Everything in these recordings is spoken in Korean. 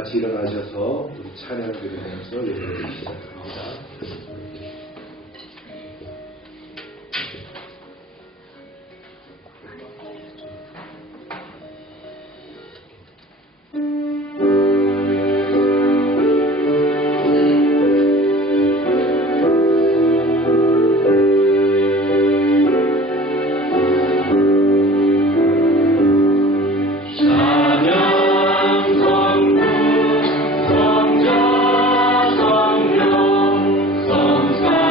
같이 일어나셔서 우리 찬양 드리면서 예배를 시작합니다. 성자 성령 성사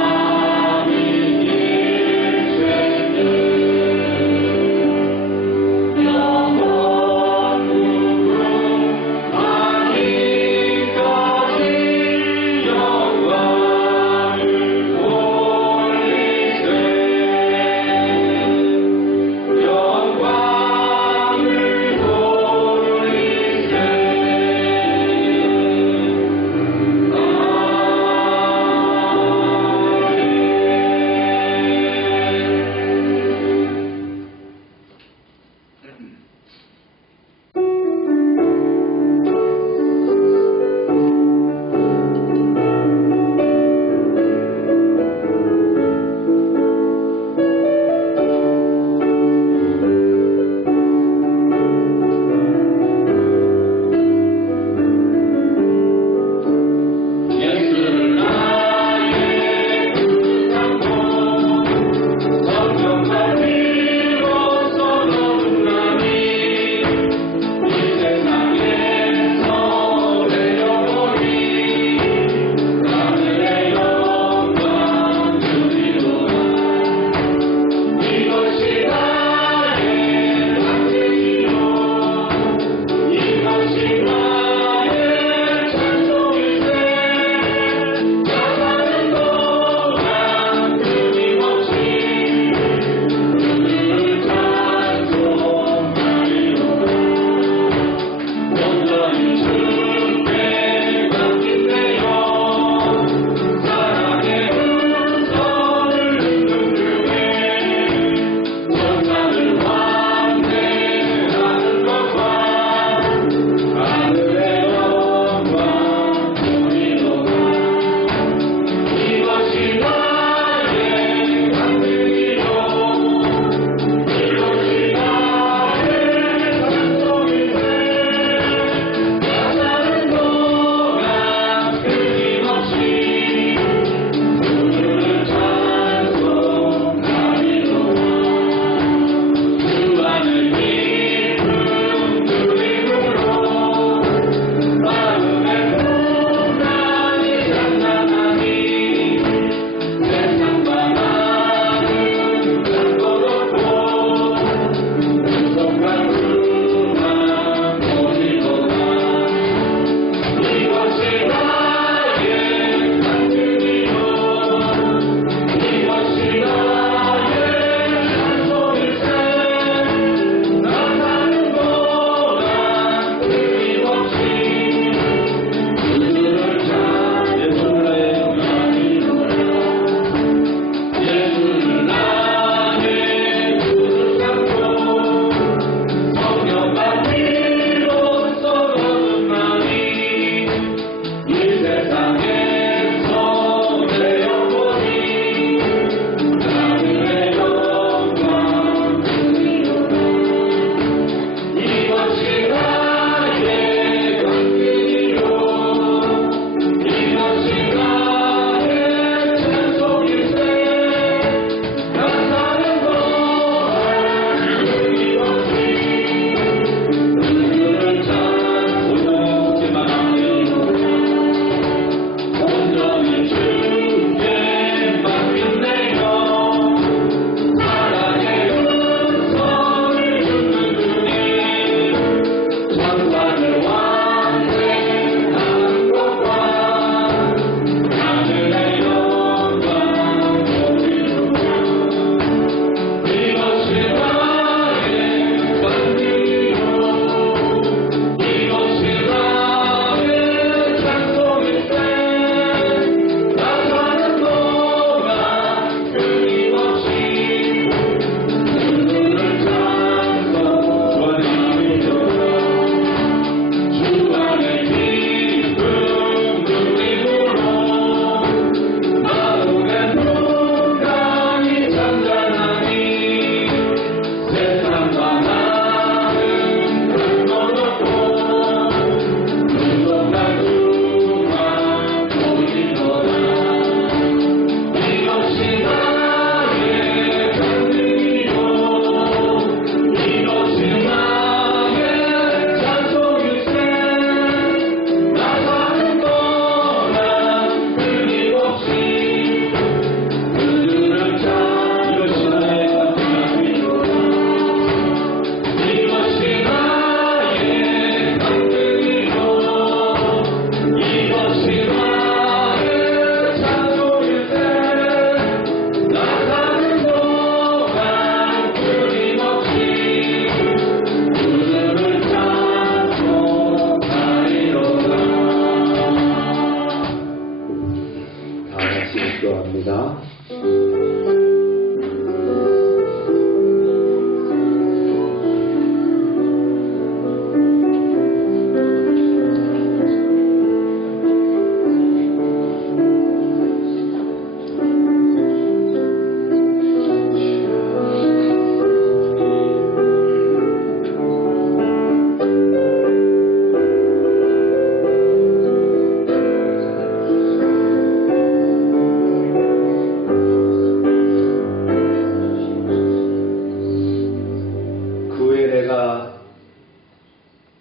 기도합니다.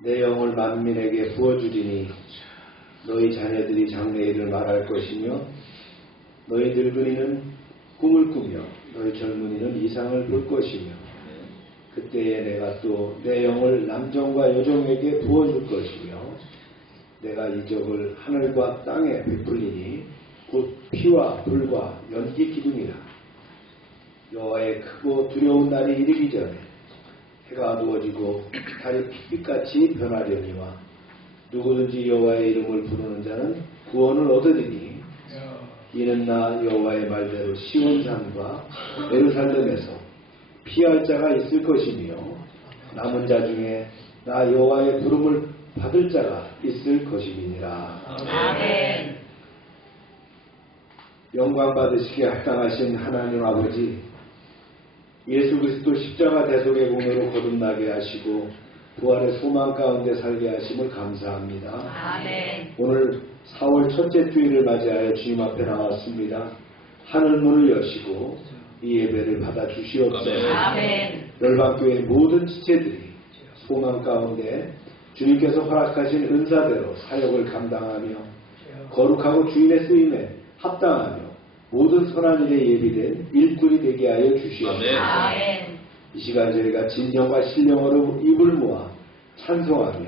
내 영을 만민에게 부어주리니 너희 자녀들이 장래일을 말할 것이며 너희 늙은이는 꿈을 꾸며 너희 젊은이는 이상을 볼 것이며 그때에 내가 또 내 영을 남종과 여종에게 부어줄 것이며 내가 이적을 하늘과 땅에 베풀리니 곧 피와 불과 연기 기둥이라. 여호와의 크고 두려운 날이 이르기 전에 해가 누워지고 달이 핏빛같이 변하려니와 누구든지 여호와의 이름을 부르는 자는 구원을 얻으리니 이는 나 여호와의 말대로 시온산과 예루살렘에서 피할 자가 있을 것이며 남은 자 중에 나 여호와의 부름을 받을 자가 있을 것임이니라. 아멘. 영광 받으시기에 합당하신 하나님 아버지, 예수 그리스도 십자가 대속의 공로로 거듭나게 하시고 부활의 소망 가운데 살게 하심을 감사합니다. 아멘. 오늘 4월 첫째 주일을 맞이하여 주님 앞에 나왔습니다. 하늘 문을 여시고 이 예배를 받아 주시옵소서. 아멘. 열방교회 모든 지체들이 소망 가운데 주님께서 허락하신 은사대로 사역을 감당하며 거룩하고 주인의 쓰임에 합당하며 모든 선한 일에 예비된 일꾼이 되게 하여 주시옵소서. 아멘. 이 시간 저희가 진정과 신령으로 입을 모아 찬송하며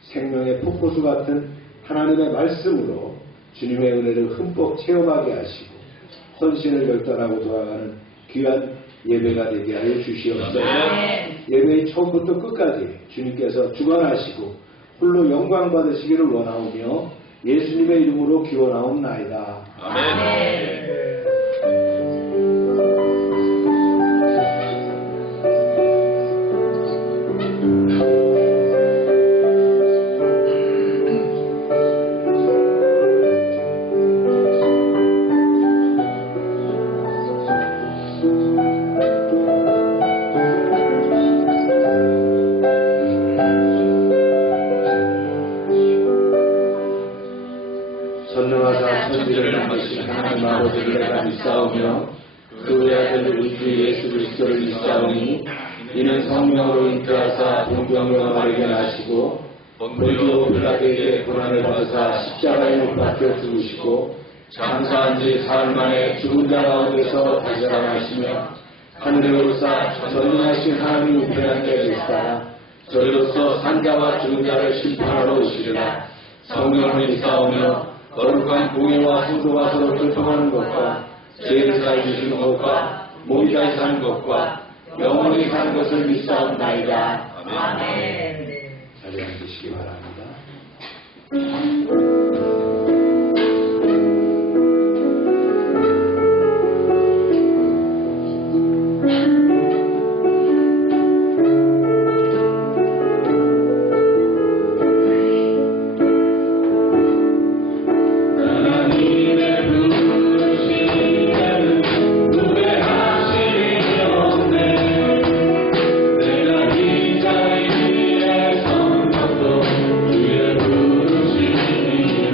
생명의 폭포수 같은 하나님의 말씀으로 주님의 은혜를 흠뻑 체험하게 하시고 헌신을 결단하고 돌아가는 귀한 예배가 되게 하여 주시옵소서. 예배의 처음부터 끝까지 주님께서 주관하시고 홀로 영광 받으시기를 원하오며 예수님의 이름으로 기원하옵나이다. 아멘. 전능하사 천지를 만드신 하나님 아버지를 내가 믿사오며 그 외아들 우리 주 예수 그리스도를 믿사오니 이는 성령으로 잉태하사 동정녀와 발견하시고 본디오 빌라도에게 고난을 받으사 십자가에 못 박혀 죽으시고 장사한 지 사흘 만에 죽은 자 가운데서 다시 살아나시며 하늘에 오르사 전능하신 하나님 우편에 앉아 계시다가 저희로서 산자와 죽은 자를 심판하러 오시리라. 성령을 믿사오며 거룩한 공의와 순도가 서로 교통하는 것과 죄를 사해 주시는 것과 몸이 다시 사는 것과 영원히 사는 것을 믿사옵나이다. 아멘. 자리에 앉으시기 바랍니다. 주의 부르심이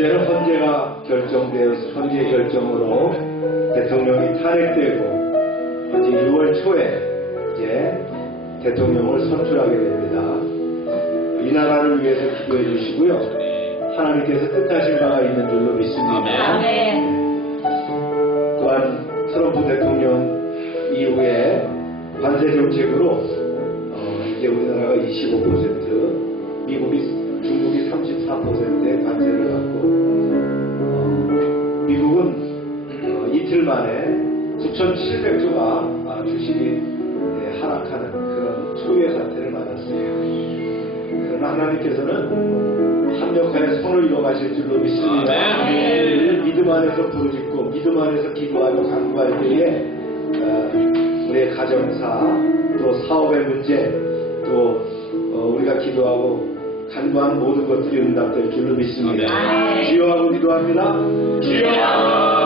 이제는 헌재 결정으로 대통령이 탄핵되고 이제 6월 초에 이제 대통령을 선출하게 됩니다. 이 나라를 위해서 기도해 주시고요. 하나님께서 뜻하신 바가 있는 줄로 믿습니다. 아멘. 또한 트럼프 대통령 이후에 관세 정책으로 이제 우리나라가 25%, 중국이 34%의 관세를 받고 미국은 이틀 만에 9,700조가 주식이 하락하는 그런 초유의 사태를 맞았어요. 그러나 하나님께서는 합력하여 손을 이뤄가실 줄로 믿습니다. 우리는 믿음 안에서 부르짖고 믿음 안에서 기도하고 간구할 때에 우리의 가정사 또 사업의 문제 또 우리가 기도하고 간구하는 모든 것들이 응답될 줄로 믿습니다. 기도하고 기도합니다. 기도하고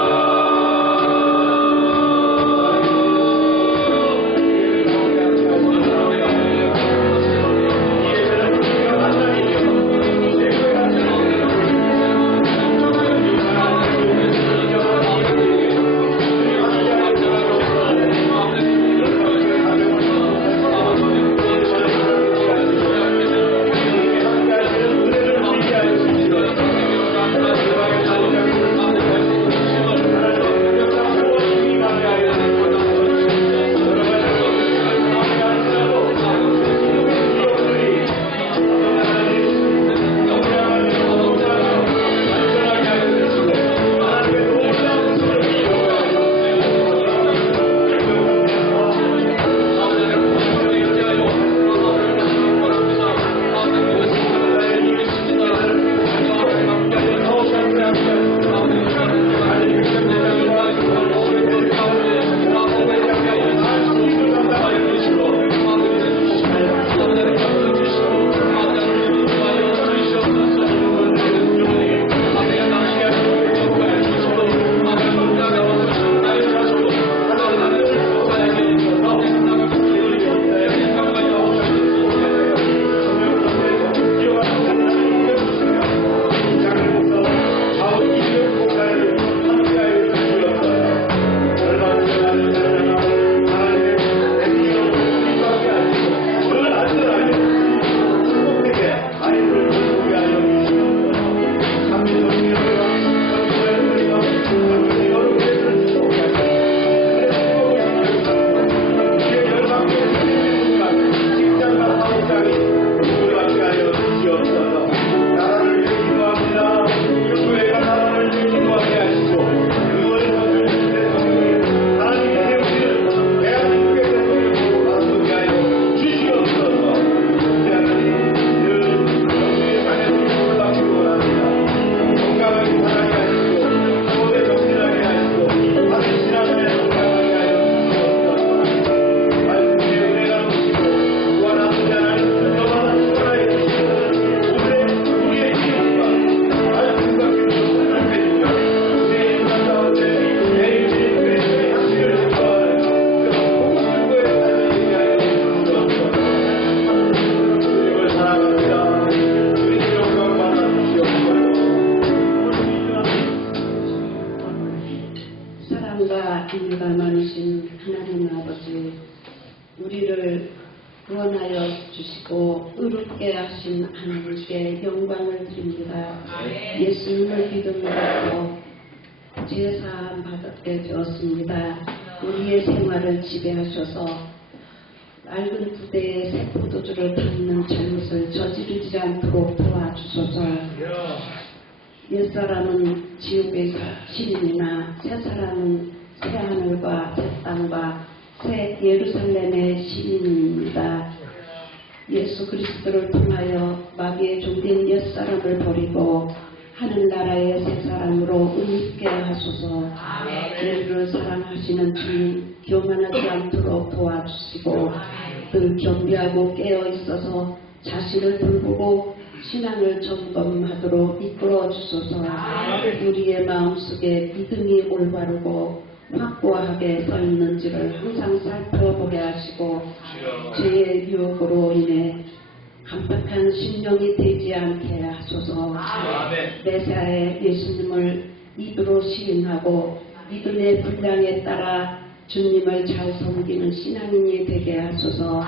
인류가 많으신 하나님 아버지, 우리를 구원하여 주시고 의롭게 하신 하나님께 영광을 드립니다. 예수님을 믿음으로 죄사함 받게 되었습니다. 우리의 생활을 지배하셔서 낡은 부대에 새 포도주를 담는 잘못을 저지르지 않도록 도와주소서. 옛사람은 지옥의 시민이나 새사람은 새하늘과 새 땅과 새 예루살렘의 시민입니다. 예수 그리스도를 통하여 마귀의 종된 옛사람을 버리고 하늘나라의 새사람으로 의롭게 하소서. 우리를 사랑하시는 주님, 교만하지 않도록 도와주시고 늘 겸비하고 깨어있어서 자신을 돌보고 신앙을 점검하도록 이끌어 주소서. 우리의 마음속에 믿음이 올바르고 확고하게 서 있는지를 항상 살펴보게 하시고 죄의 유혹으로 인해 감탁한 심령이 되지 않게 하소서. 메시아의 예수님을 입으로 시인하고 믿음의 분량에 따라 주님을 잘 섬기는 신앙인이 되게 하소서.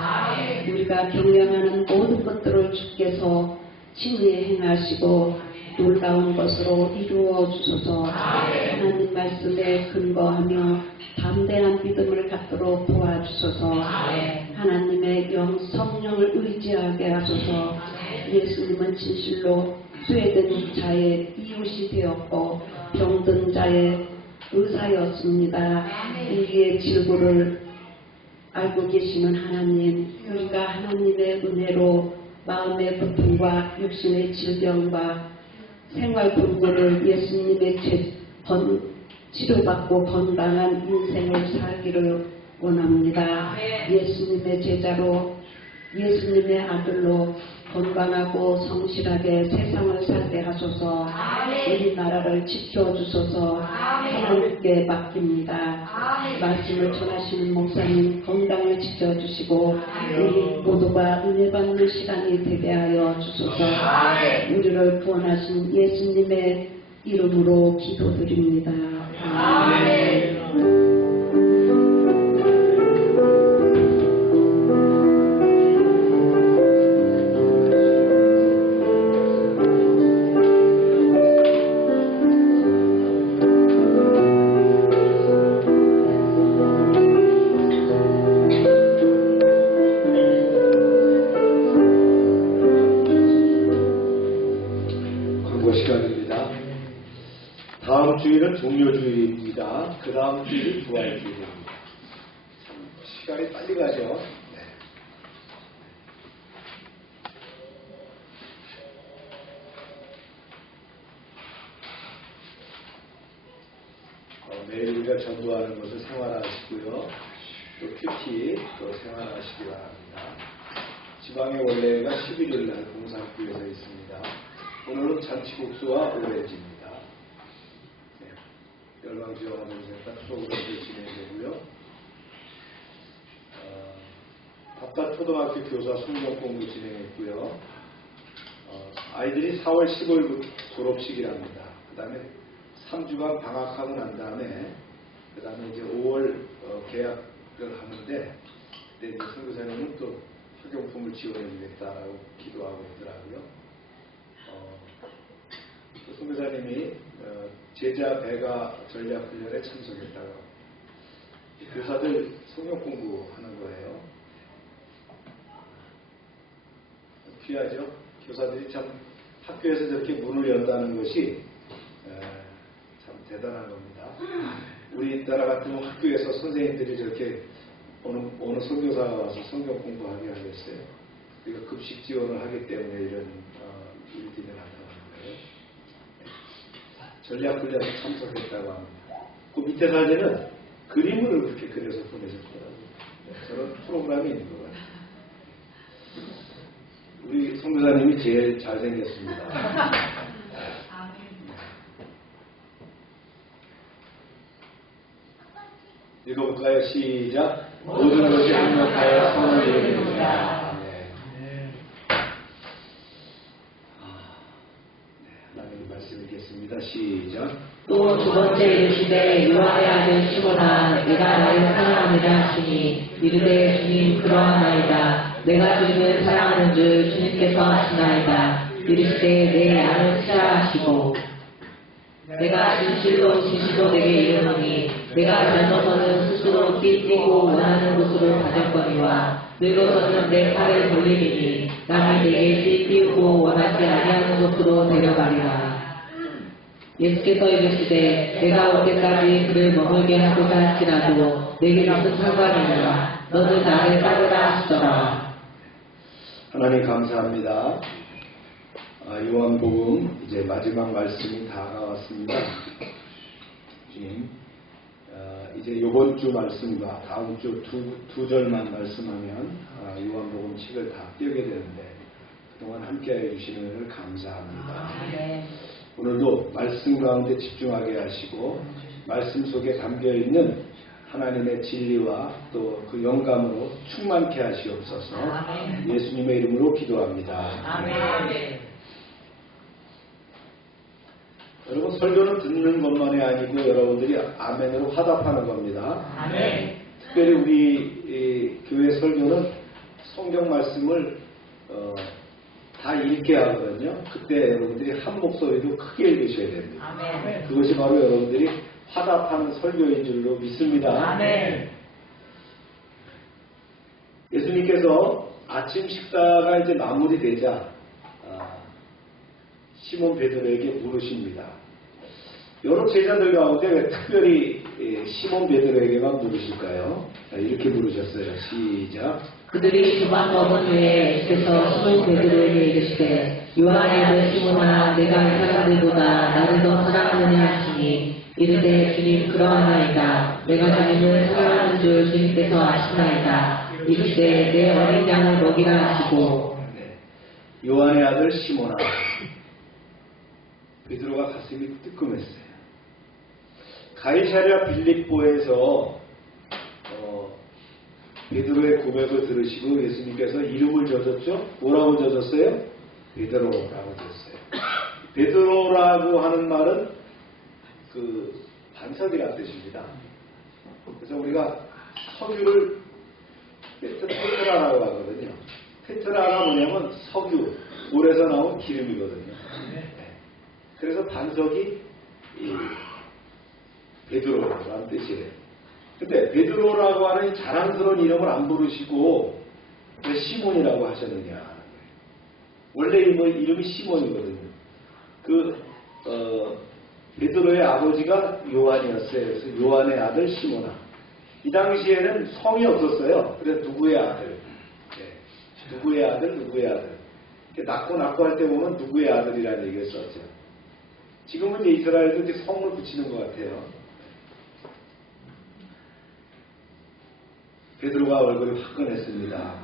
우리가 경영하는 모든 것들을 주께서 친히 행하시고 놀라운 것으로 이루어 주소서. 하나님 말씀에 근거하며 담대한 믿음을 갖도록 도와주소서. 하나님의 영 성령을 의지하게 하소서. 예수님은 진실로 소외된 자의 이웃이 되었고 병든 자의 의사였습니다. 우리의 질고를 알고 계시는 하나님, 우리가 하나님의 은혜로 마음의 고통과 육신의 질병과 생활 불구를 예수님의 치료받고 건강한 인생을 살기를 원합니다. 예수님의 제자로 예수님의 아들로 건강하고 성실하게 세상을 살게 하소서. 우리나라를 지켜주소서. 하나님께 맡깁니다. 말씀을 전하시는 목사님 건강을 지켜주시고 우리 모두가 은혜 받는 시간이 되게 하여 주소서. 우리를 구원하신 예수님의 이름으로 기도드립니다. 아멘. 시간입니다. 다음 주일은 종료주일입니다. 그 다음 주일은 부활주일입니다. 시간이 빨리 가죠. 네. 매일 우리가 전도하는 것을 생활하시고요. 또 큐티 또 생활하시기 바랍니다. 지방의 원래가 11일 날 공산교에서 있습니다. 오늘은 잔치국수와 오렌지입니다. 네. 열방지원하면서 프로그램을 진행되고요. 밥다 초등학교 교사 성경 공부 진행했고요. 아이들이 4월 15일부터 졸업식이랍니다. 그 다음에 3주간 방학하고 난 다음에 그 다음에 이제 5월 계약을 하는데 그때 이제 선교사님은 또 학용품을 지원해 주겠다라고 기도하고 있더라고요. 또 선교사님이 제자 배가 전략훈련에 참석했다고 교사들 성경 공부하는 거예요. 귀하죠? 교사들이 참 학교에서 저렇게 문을 연다는 것이 참 대단한 겁니다. 우리나라 같으면 학교에서 선생님들이 저렇게 어느 선교사가 와서 성경 공부하게 하겠어요. 우리가 급식 지원을 하기 때문에 이런 일들이 나타나는 거예요. 전략훈련에 참석했다고 합니다. 그 밑에 사진은 그림을 그렇게 그려서 보내셨더라고요. 저런 프로그램이 있는 것 같아요. 우리 선교사님이 제일 잘생겼습니다. 읽어볼까요? 시작. 모든 것이 행복하여 선을 이루리라. 하나님 말씀 읽겠습니다. 시작. 또 두 번째 이르시되 요한의 아들 시몬아 내가 너를 사랑하느냐 하시니 이르되 주님 그러하나이다. 내가 주님을 사랑하는 줄 주님께서 아시나이다. 이르시되 내 양을 치라 하시고 내가 진실로 내게 이르노니 내가 젊어서는 스스로 뛰고 원하는 곳으로 다녔거니와 늙어서는 내 팔을 돌리리니 남이 내게 띄우고 원하지 아니하는 곳으로 데려가리라. 예수께서 이르시되 내가 올 때까지 그를 머물게 하고자 할지라도 내게 무슨 상관이냐. 너는 나를 따르라 하시더라. 하나님 감사합니다. 요한복음 이제 마지막 말씀이 다가왔습니다. 주님, 이제 이번 주 말씀과 다음 주 두 절만 말씀하면 요한복음 책을 다 떼게 되는데 그동안 함께해 주시는 은혜를 감사합니다. 오늘도 말씀 가운데 집중하게 하시고 말씀 속에 담겨있는 하나님의 진리와 또 그 영감으로 충만케 하시옵소서. 아멘. 예수님의 이름으로 기도합니다. 아멘. 여러분, 설교는 듣는 것만이 아니고 여러분들이 아멘으로 화답하는 겁니다. 아멘. 특별히 우리 교회 설교는 성경 말씀을 다 읽게 하거든요. 그때 여러분들이 한 목소리로 크게 읽으셔야 됩니다. 아멘. 그것이 바로 여러분들이 화답하는 설교인 줄로 믿습니다. 아멘. 예수님께서 아침 식사가 이제 마무리되자 시몬 베드로에게 물으십니다. 여러 제자들 가운데 왜 특별히 시몬 베드로에게만 물으실까요? 이렇게 물으셨어요. 시작. 그들이 주방 먹은 후에 예수께서 시몬 베드로에게 이르시되 요한의 아들 시몬아 내가 이 사람들보다 나를 더 사랑하느냐 하시니 이르되 주님 그러하나이다. 내가 주님을 사랑하는 줄 주님께서 아시나이다. 이르시되 내 어린 양을 먹이라 하시고. 요한의 아들 시몬아. 베드로가 가슴이 뜨끔했어요. 가이사랴 빌립보에서 베드로의 고백을 들으시고 예수님께서 이름을 져줬죠? 뭐라고 져줬어요? 베드로라고 졌어요. 베드로라고 하는 말은 그 반석이라는 뜻입니다. 그래서 우리가 석유를 테트라라고 하거든요. 테트라가 뭐냐면 석유, 물에서 나온 기름이거든요. 그래서 반석이 베드로라고 하는 뜻이에요. 근데 베드로라고 하는 자랑스러운 이름을 안 부르시고 왜 시몬이라고 하셨느냐. 원래 이름이 시몬이거든요. 베드로의 아버지가 요한이었어요. 그래서 요한의 아들 시몬아. 이 당시에는 성이 없었어요. 그래서 누구의 아들? 누구의 아들? 누구의 아들? 낳고 할 때 보면 누구의 아들이라는 얘기를 썼죠. 지금은 이스라엘도 이제 성을 붙이는 것 같아요. 베드로가 얼굴이 화끈했습니다.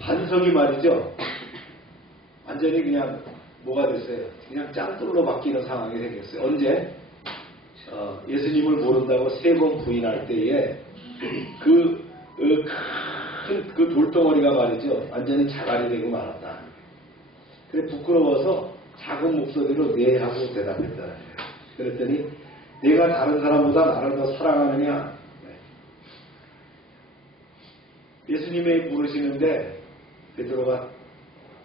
반석이 말이죠. 완전히 그냥 뭐가 됐어요. 그냥 짱돌로 바뀌는 상황이 생겼어요. 언제? 예수님을 모른다고 3번 부인할 때에 그 돌덩어리가 말이죠. 완전히 자갈이 되고 말았다. 그래 부끄러워서 작은 목소리로 네 하고 대답했다. 그랬더니 내가 다른 사람보다 나를 더 사랑하느냐? 예수님이 물으시는데 베드로가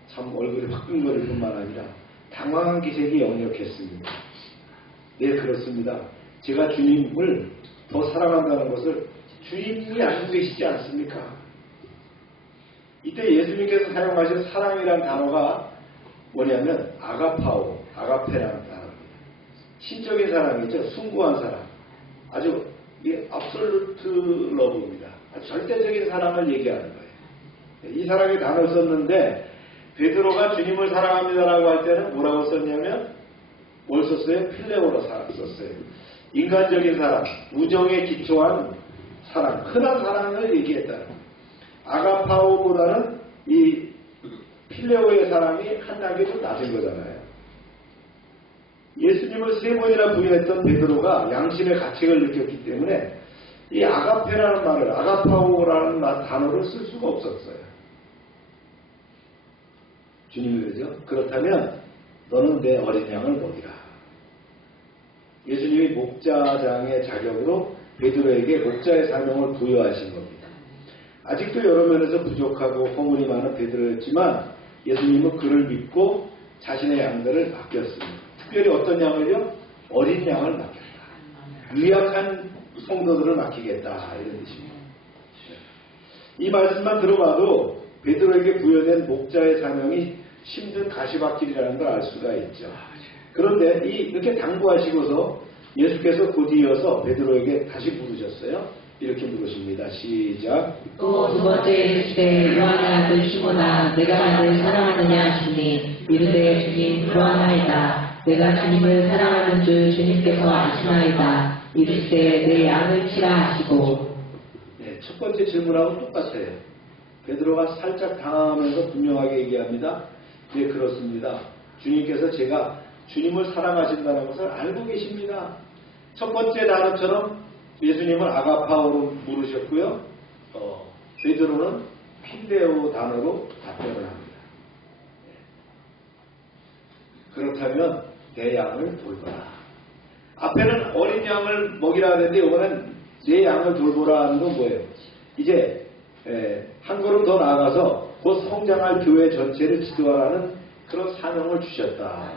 참 얼굴이 화끈거릴 뿐만 아니라 당황한 기색이 역력했습니다. 네, 그렇습니다. 제가 주님을 더 사랑한다는 것을 주님이 알고 계시지 않습니까? 이때 예수님께서 사용하신 사랑이라는 단어가 뭐냐면 아가페라는 단어입니다. 신적인 사랑이죠. 숭고한 사랑. 아주 absolute love입니다. 아주 절대적인 사랑을 얘기하는 거예요. 이 사랑의 단어를 썼는데 베드로가 주님을 사랑합니다라고 할 때는 뭐라고 썼냐면 뭘 썼어요? 필레오로 썼어요. 인간적인 사랑, 우정에 기초한 사랑, 흔한 사랑을 얘기했다. 아가파오보다는 이 필레오의 사랑이 한 단계 좀 낮은 거잖아요. 예수님을 3번이나 부인했던 베드로가 양심의 가책을 느꼈기 때문에 이 아가페라는 말을, 아가파오라는 단어를 쓸 수가 없었어요. 주님이 그러죠. 그렇다면 너는 내 어린 양을 먹이라. 예수님이 목자장의 자격으로 베드로에게 목자의 사명을 부여하신 겁니다. 아직도 여러 면에서 부족하고 허물이 많은 베드로였지만 예수님은 그를 믿고 자신의 양들을 맡겼습니다. 특별히 어떤 양을요? 어린 양을 맡겼다. 유약한 성도들을 맡기겠다. 이런 뜻입니다. 이 말씀만 들어봐도 베드로에게 부여된 목자의 사명이 힘든 가시밭길이라는 걸 알 수가 있죠. 그런데 이렇게 당부하시고서 예수께서 곧 이어서 베드로에게 다시 물으셨어요. 이렇게 물으십니다. 시작. 또 두 번째 이르시되 요한의 아들 시몬아 내가 나를 사랑하느냐 하시니 이르되 주님 그러하나이다. 내가 주님을 사랑하는 줄 주님께서 아시나이다. 이르시되 내 양을 치라 하시고. 네, 첫 번째 질문하고 똑같아요. 베드로가 살짝 당하면서 분명하게 얘기합니다. 네, 그렇습니다. 주님께서 제가 주님을 사랑하신다는 것을 알고 계십니다. 첫 번째 단어처럼 예수님을 아가파오로 부르셨고요. 베드로는 필레오 단어로 답변을 합니다. 그렇다면 내 양을 돌보라. 앞에는 어린 양을 먹이라 하는데 이번엔 내 양을 돌보라 하는 건 뭐예요? 이제 한 걸음 더 나아가서 곧 성장할 교회 전체를 지도하라는 그런 사명을 주셨다.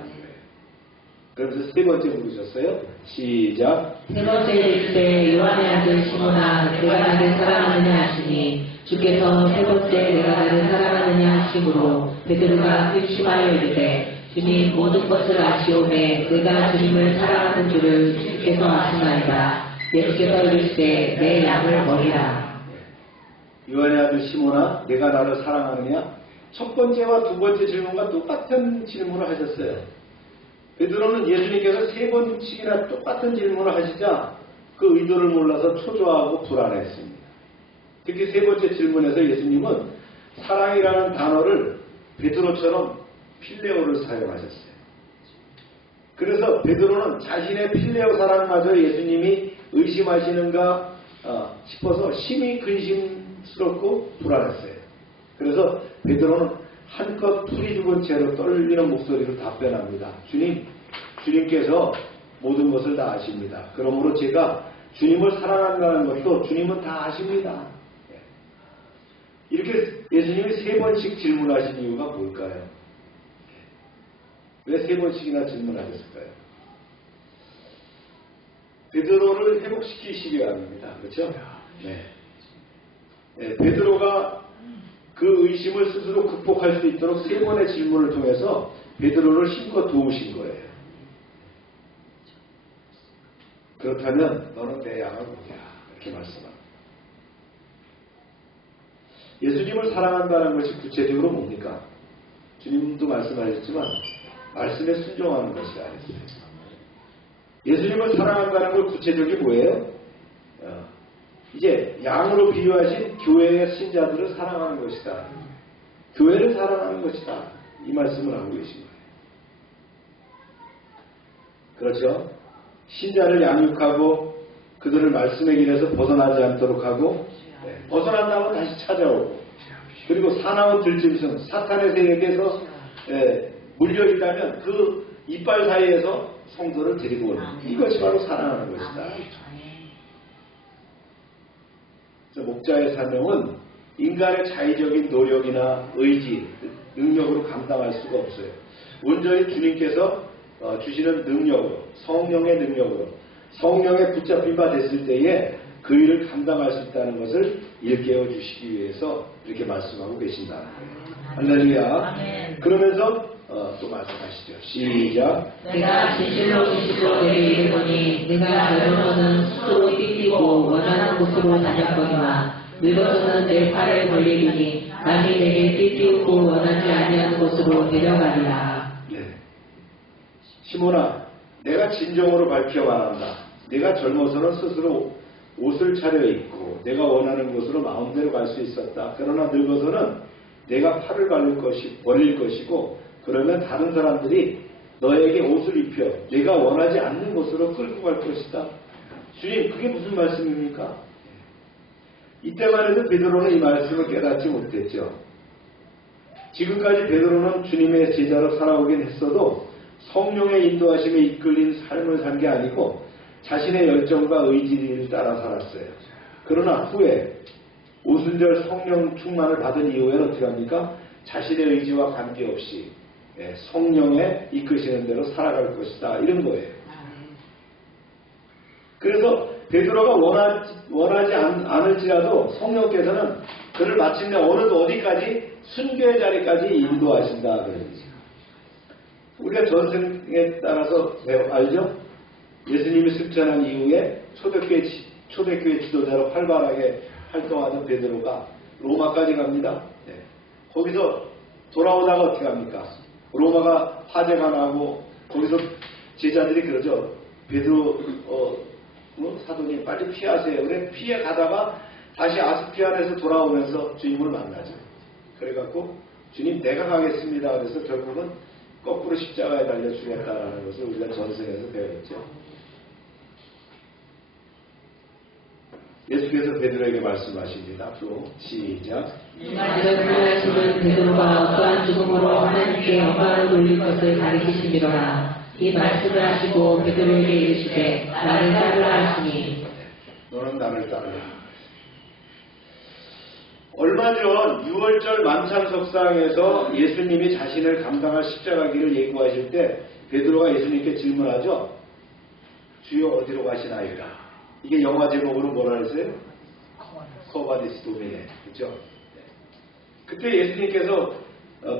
그래서 세 번째 부르셨어요. 시작. 세 번째 일때 요한의 아들 시몬아 내가 나를 사랑하느냐 하시니 주께서 세 번째 내가 나를 사랑하느냐 하심으로 베드로가 근심하여 이르되 주님 모든 것을 아시오매 내가 주님을 사랑하는 줄을 주께서 아시나이다. 예수께서 이르시되 내 양을 먹이라. 요한의 아들 시몬아 내가 나를 사랑하느냐? 첫 번째와 두 번째 질문과 똑같은 질문을 하셨어요. 베드로는 예수님께서 세 번씩이나 똑같은 질문을 하시자 그 의도를 몰라서 초조하고 불안했습니다. 특히 세 번째 질문에서 예수님은 사랑이라는 단어를 베드로처럼 필레오를 사용하셨어요. 그래서 베드로는 자신의 필레오 사랑마저 예수님이 의심하시는가 싶어서 심히 근심스럽고 불안했어요. 그래서 베드로는 한껏 풀이 죽은 채로 떨리는 목소리로 답변합니다. 주님께서 모든 것을 다 아십니다. 그러므로 제가 주님을 사랑한다는 것도 주님은 다 아십니다. 이렇게 예수님이 세 번씩 질문하신 이유가 뭘까요? 왜 세 번씩이나 질문하셨을까요? 베드로를 회복시키시기 위함입니다. 그렇죠? 네. 베드로가 그 의심을 스스로 극복할 수 있도록 세 번의 질문을 통해서 베드로를 힘껏 도우신 거예요. 그렇다면 너는 내 양을 먹이라. 이렇게 말씀합니다. 예수님을 사랑한다는 것이 구체적으로 뭡니까? 주님도 말씀하셨지만 말씀에 순종하는 것이 아니었어요. 예수님을 사랑한다는 것 구체적이 뭐예요? 이제 양으로 비유하신 교회의 신자들을 사랑하는 것이다. 교회를 사랑하는 것이다. 이 말씀을 하고 계신 거예요. 그렇죠? 신자를 양육하고 그들을 말씀의 길에서 벗어나지 않도록 하고 벗어난다면 다시 찾아오고 그리고 사나운 들짐승 사탄의 세력에서 물려있다면 그 이빨 사이에서 성도를 데리고 오는 이것이 바로 사랑하는 것이다. 목자의 사명은 인간의 자의적인 노력이나 의지, 능력으로 감당할 수가 없어요. 온전히 주님께서 주시는 능력으로, 성령의 능력으로, 성령에 붙잡힌 바 됐을 때에 그 일을 감당할 수 있다는 것을 일깨워 주시기 위해서 이렇게 말씀하고 계신다. 할렐루야. 그러면서 또 말씀하시죠. 시작. 내가 진실로 내게 이르노니 내가 젊어서는 스스로 삐삐고 원하는 곳으로 다녔거니와 늙어서는 내 팔에 걸리리니 남이 내게 삐삐고 원하지 아니하는 곳으로 데려가리라. 네. 시몬아 내가 진정으로 밝혀 말한다. 내가 젊어서는 스스로 옷을 차려입고 내가 원하는 곳으로 마음대로 갈 수 있었다. 그러나 늙어서는 내가 팔을 벌릴 것이고 그러면 다른 사람들이 너에게 옷을 입혀 내가 원하지 않는 곳으로 끌고 갈 것이다. 주님 그게 무슨 말씀입니까? 이때만 해도 베드로는 이 말씀을 깨닫지 못했죠. 지금까지 베드로는 주님의 제자로 살아오긴 했어도 성령의 인도하심에 이끌린 삶을 산 게 아니고 자신의 열정과 의지를 따라 살았어요. 그러나 후에 오순절 성령 충만을 받은 이후에는 어떻게 합니까? 자신의 의지와 관계없이 성령에 이끄시는 대로 살아갈 것이다. 이런 거예요. 그래서 베드로가 원하지 않을지라도 성령께서는 그를 마침내 어디까지 순교의 자리까지 인도하신다. 우리가 전생에 따라서 알죠? 예수님이 승천한 이후에 초대교회 지도자로 활발하게 활동하던 베드로가 로마까지 갑니다. 거기서 돌아오다가 어떻게 합니까? 로마가 화재가 나고 거기서 제자들이 그러죠. 베드로 사도님 빨리 피하세요. 그래 피해 가다가 다시 아스피안에서 돌아오면서 주님을 만나죠. 그래갖고 주님 내가 가겠습니다. 그래서 결국은 거꾸로 십자가에 달려 죽었다라는 것을 우리가 전생에서 배웠죠. 예수께서 베드로에게 말씀하십니다. 앞으로 시작. 이를 부여하시는 베드로가 어떠한 죽음으로 하나님께 영광을 돌릴 것을 가리키심이로라. 이 말씀을 하시고 베드로에게 이르시되 나를 따르라 하시니 너는 나를 따르라. 얼마 전 6월절 만찬석상에서 예수님이 자신을 감당할 십자가 길을 예고하실 때 베드로가 예수님께 질문하죠. 주여 어디로 가시나이까? 이게 영화 제목으로 뭐라 그랬어요? 코바디스 도미네. 그렇죠? 그때 예수님께서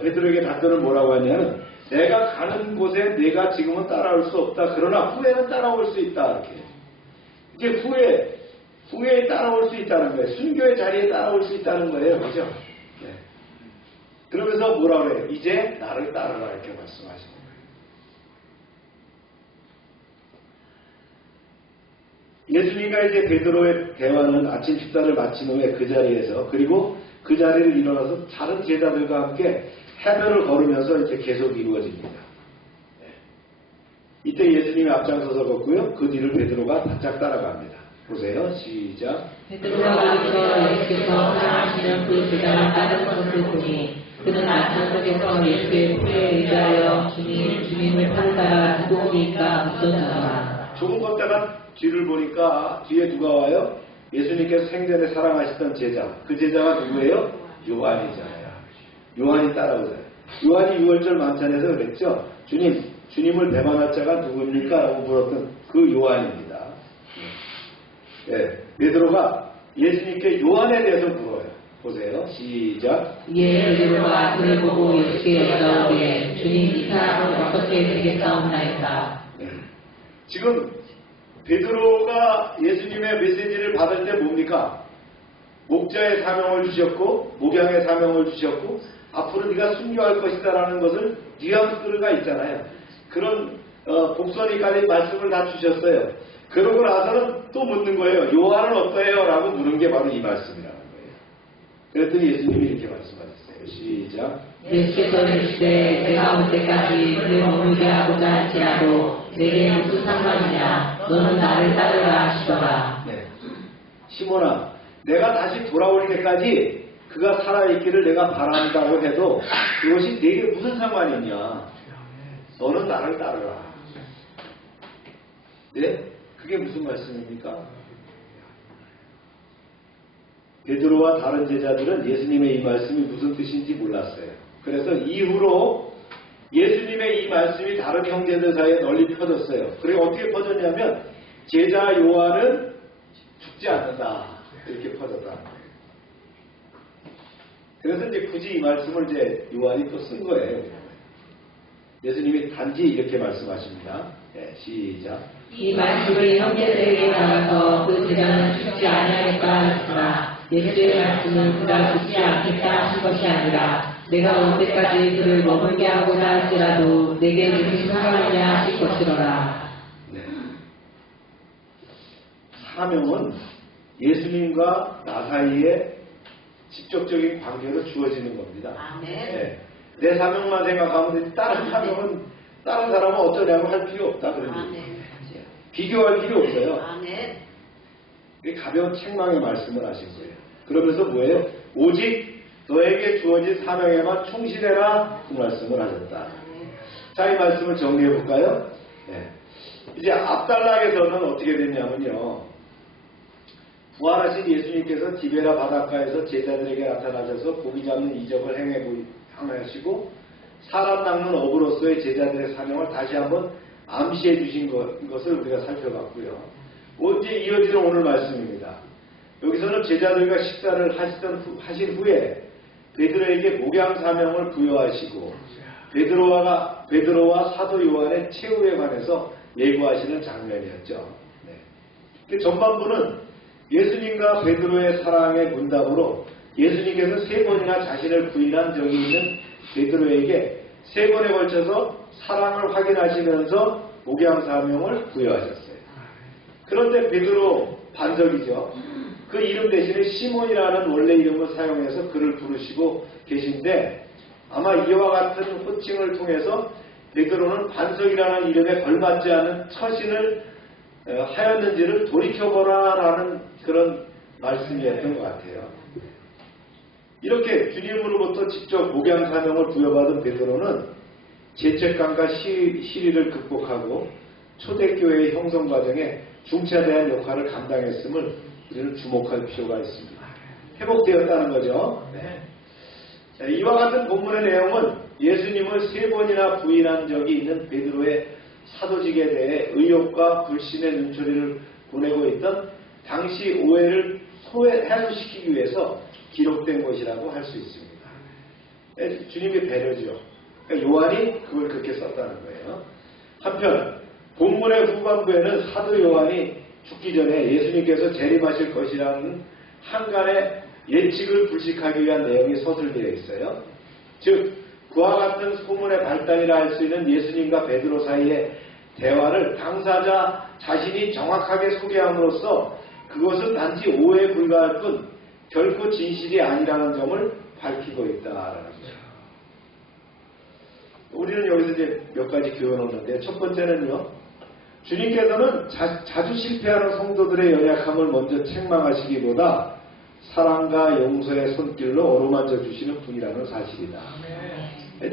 베드로에게 답변을 뭐라고 하냐면 내가 가는 곳에 내가 지금은 따라올 수 없다. 그러나 후에는 따라올 수 있다. 이렇게. 이제 후에 따라올 수 있다는 거예요. 순교의 자리에 따라올 수 있다는 거예요. 그죠? 네. 그러면서 뭐라 그래요? 이제 나를 따르라. 이렇게 말씀하시는 거예요. 예수님과 이제 베드로의 대화는 아침 식사를 마친 후에 그 자리에서 그리고 그 자리를 일어나서 다른 제자들과 함께 해변을 걸으면서 이제 계속 이루어집니다. 네. 이때 예수님이 앞장서서 걷고요. 그 뒤를 베드로가 바짝 따라갑니다. 보세요. 시작. 베드로가 일어서 예수께서 사랑하시는 그 제자를 따르는 것을 보니 그는 안산석에서 예수의 품에 의지하여 주님을 따르다가 두고오니까 묻던자라. 조금 걷다가 뒤를 보니까 뒤에 누가 와요? 예수님께서 생전에 사랑하시던 제자. 그 제자가 누구예요? 요한이잖아요. 요한이 따라오잖아요. 요한이 6월절 만찬에서 그랬죠. 주님을 배반할 자가 누구입니까? 라고 물었던 그 요한입니다. 네, 베드로가 예수님께 요한에 대해서 물어요. 보세요. 시작. 이에 베드로가 그를 보고 예수께 여짜오되 주님 이 사람은 어떻게 되겠사옵나이까. 네. 지금 베드로가 예수님의 메시지를 받을 때 뭡니까? 목자의 사명을 주셨고 목양의 사명을 주셨고 앞으로 네가 순교할 것이다 라는 것을 뉘앙스가 있잖아요. 그런 복선이 깔린 말씀을 다 주셨어요. 그러고 나서는 또 묻는 거예요. 요한은 어떠해요? 라고 묻는 게 바로 이 말씀이라는 거예요. 그랬더니 예수님이 이렇게 말씀하셨어요. 시작. 예수께서 이르시되 내가 올 때까지 그를 머물게 하고자 할지라도 내게 무슨 상관이냐 너는 나를 따르라 하시더라. 네. 시몬아 내가 다시 돌아올 때까지 그가 살아있기를 내가 바란다고 해도 그것이 내게 무슨 상관이냐. 너는 나를 따르라. 네? 그게 무슨 말씀입니까? 베드로와 다른 제자들은 예수님의 이 말씀이 무슨 뜻인지 몰랐어요. 그래서 이후로 예수님의 이 말씀이 다른 형제들 사이에 널리 퍼졌어요. 그리고 어떻게 퍼졌냐면 제자 요한은 죽지 않는다. 이렇게 퍼졌다. 그래서 이제 굳이 이 말씀을 이제 요한이 또 쓴 거예요. 예수님이 단지 이렇게 말씀하십니다. 네, 시작. 이 말씀을 형제들에게 나가서 그 제자는 죽지 아니하겠다 하였으나 예수의 말씀은 그가 죽지 않겠다 하신 것이 아니라 내가 올 때까지 그를 머물게 하고자 할지라도 내게 무슨 상관이냐 하실 것이로라. 네. 사명은 예수님과 나 사이에 직접적인 관계로 주어지는 겁니다. 네. 내 사명만 생각하면 되지 다른 사명은 다른 사람은 어떠냐고 할 필요 없다. 그러니 비교할 필요 없어요. 가벼운 책망의 말씀을 하신 거예요. 그러면서 뭐예요? 오직 너에게 주어진 사명에만 충실해라 그 말씀을 하셨다. 자, 이 말씀을 정리해 볼까요? 네. 이제 앞단락에서는 어떻게 됐냐면요. 부활하신 예수님께서 디베라 바닷가에서 제자들에게 나타나셔서 고기 잡는 이적을 행하시고 사람 낚는 어부로서의 제자들의 사명을 다시 한번 암시해 주신 것을 우리가 살펴봤고요. 이제 이어지는 오늘 말씀입니다. 여기서는 제자들과 식사를 하신 후에 베드로에게 목양 사명을 부여하시고 베드로와 사도 요한의 최후에 관해서 예고하시는 장면이었죠. 네. 그 전반부는 예수님과 베드로의 사랑의 문답으로 예수님께서 3번이나 자신을 부인한 적이 있는 베드로에게 3번에 걸쳐서 사랑을 확인하시면서 목양 사명을 부여하셨어요. 그런데 베드로 반석이죠. 그 이름 대신에 시몬이라는 원래 이름을 사용해서 그를 부르시고 계신데 아마 이와 같은 호칭을 통해서 베드로는 반석이라는 이름에 걸맞지 않은 처신을 하였는지를 돌이켜보라라는 그런 말씀이었던 것 같아요. 이렇게 주님으로부터 직접 목양 사명을 부여받은 베드로는 죄책감과 시리를 극복하고 초대교회의 형성 과정에 중차대한 역할을 감당했음을 우리는 주목할 필요가 있습니다. 회복되었다는 거죠. 네. 이와 같은 본문의 내용은 예수님을 3번이나 부인한 적이 있는 베드로의 사도직에 대해 의혹과 불신의 눈초리를 보내고 있던 당시 오해를 해소시키기 위해서 기록된 것이라고 할 수 있습니다. 주님의 배려죠. 그러니까 요한이 그걸 그렇게 썼다는 거예요. 한편 본문의 후반부에는 사도 요한이 죽기 전에 예수님께서 재림하실 것이라는 한간의 예측을 불식하기 위한 내용이 서술되어 있어요. 즉 그와 같은 소문의 발단이라 할 수 있는 예수님과 베드로 사이의 대화를 당사자 자신이 정확하게 소개함으로써 그것은 단지 오해에 불과할 뿐 결코 진실이 아니라는 점을 밝히고 있다라는 거죠. 우리는 여기서 이제 몇 가지 교훈을 첫 번째는요. 주님께서는 자주 실패하는 성도들의 연약함을 먼저 책망하시기보다 사랑과 용서의 손길로 어루만져 주시는 분이라는 사실이다.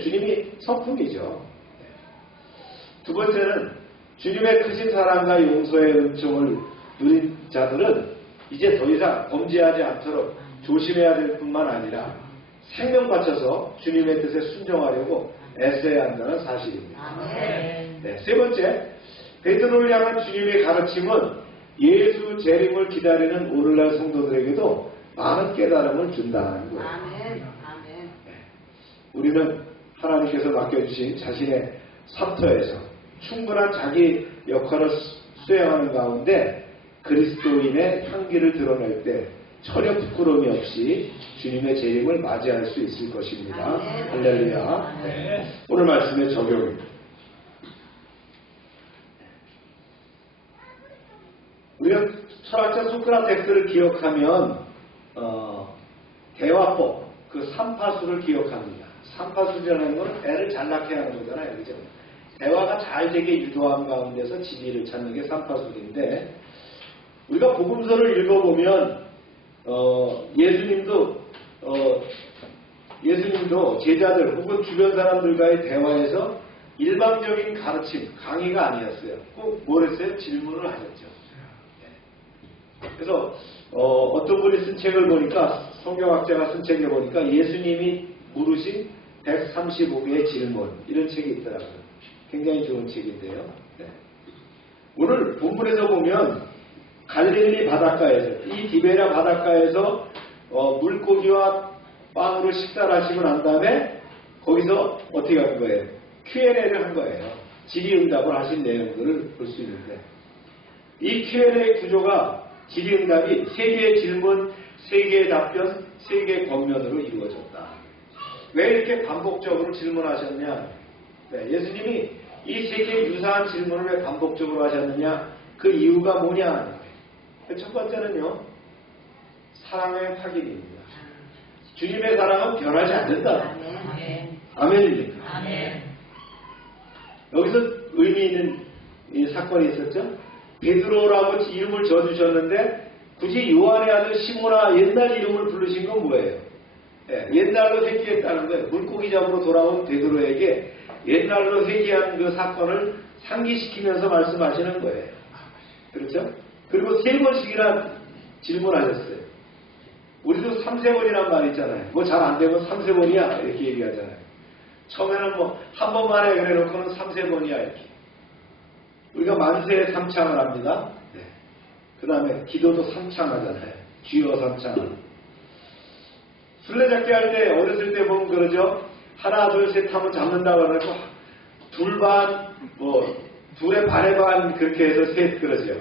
주님이 성품이죠. 두 번째는 주님의 크신 사랑과 용서의 은총을 누린 자들은 이제 더 이상 범죄하지 않도록 조심해야 될 뿐만 아니라 생명 바쳐서 주님의 뜻에 순종하려고 애써야 한다는 사실입니다. 네, 세 번째, 베드로를 향한 주님의 가르침은 예수 재림을 기다리는 오늘날 성도들에게도 많은 깨달음을 준다는 거예요. 네, 우리는 하나님께서 맡겨주신 자신의 삶터에서 충분한 자기 역할을 수행하는 가운데 그리스도인의 향기를 드러낼 때 전혀 부끄러움이 없이 주님의 재림을 맞이할 수 있을 것입니다. 할렐루야. 네. 오늘 말씀의 적용입니다. 우리가 철학자 소크라테스를 기억하면 대화법, 그 삼파수를 기억합니다. 삼파수라는 건 애를 잘 낳게 하는 거잖아요. 그죠? 대화가 잘 되게 유도한 가운데서 진리를 찾는 게 삼파술인데 우리가 복음서를 읽어보면 예수님도 제자들 혹은 주변 사람들과의 대화에서 일방적인 가르침, 강의가 아니었어요. 꼭 뭘 했어요? 질문을 하셨죠. 그래서 어떤 분이 쓴 책을 보니까 성경학자가 쓴 책에 보니까 예수님이 물으신 135개의 질문 이런 책이 있더라고요. 굉장히 좋은 책인데요. 네. 오늘 본문에서 보면 갈릴리 바닷가에서 이 디베랴 바닷가에서 물고기와 빵으로 식사를 하시고 난 다음에 거기서 어떻게 한 거예요? Q&A를 한 거예요. 질의응답을 하신 내용들을 볼 수 있는데 이 Q&A 구조가 질의응답이 3개의 질문, 3개의 답변, 3개의 권면으로 이루어졌다. 왜 이렇게 반복적으로 질문하셨냐? 네, 예수님이 이 3개의 유사한 질문을 왜 반복적으로 하셨느냐? 그 이유가 뭐냐? 첫 번째는요, 사랑의 확인입니다. 주님의 사랑은 변하지 않는다. 아멘입니까? 아멘. 여기서 의미 있는 이 사건이 있었죠. 베드로라고 이름을 지어주셨는데 굳이 요한의 아들 시몬아 옛날 이름을 부르신 건 뭐예요? 예, 옛날로 회귀했다는 거예요. 물고기 잡으러 돌아온 베드로에게 옛날로 회귀한 그 사건을 상기시키면서 말씀하시는 거예요. 그렇죠? 그리고 3번씩이나 질문하셨어요. 우리도 3세번이란 말 있잖아요. 뭐 잘 안 되면 3세번이야 이렇게 얘기하잖아요. 처음에는 뭐 한 번만 해 그래 놓고는 3세번이야 이렇게. 우리가 만세에 삼창을 합니다. 네. 그 다음에 기도도 삼창하잖아요. 주여 삼창. 술래잡기 할 때 어렸을 때 보면 그러죠. 하나 둘 셋 하면 잡는다고 그러고 둘 반 뭐 둘의 반의 반 그렇게 해서 셋 그러죠.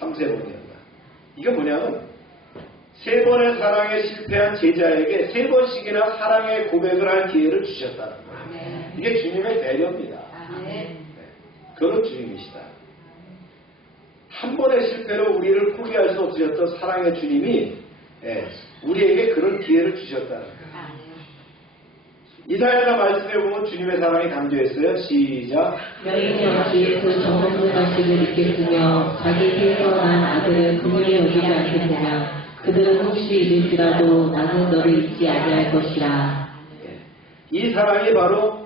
3세번이었다. 이게 뭐냐면 3번의 사랑에 실패한 제자에게 3번씩이나 사랑의 고백을 할 기회를 주셨다는 거예요. 이게 주님의 배려입니다. 네. 그런 주님이시다. 한 번의 실패로 우리를 포기할 수 없으셨던 사랑의 주님이 우리에게 그런 기회를 주셨다는 거예요. 이사야서 말씀에 보면 주님의 사랑이 담겨있어요. 시작. 여인이 어찌 그 정없는 자식을 잊겠으며 자기 태에서 난 아들을 그물에 여기지 않겠느냐. 그들은 혹시 잊을지라도 나는 너를 잊지 아니할 것이라. 이 사랑이 바로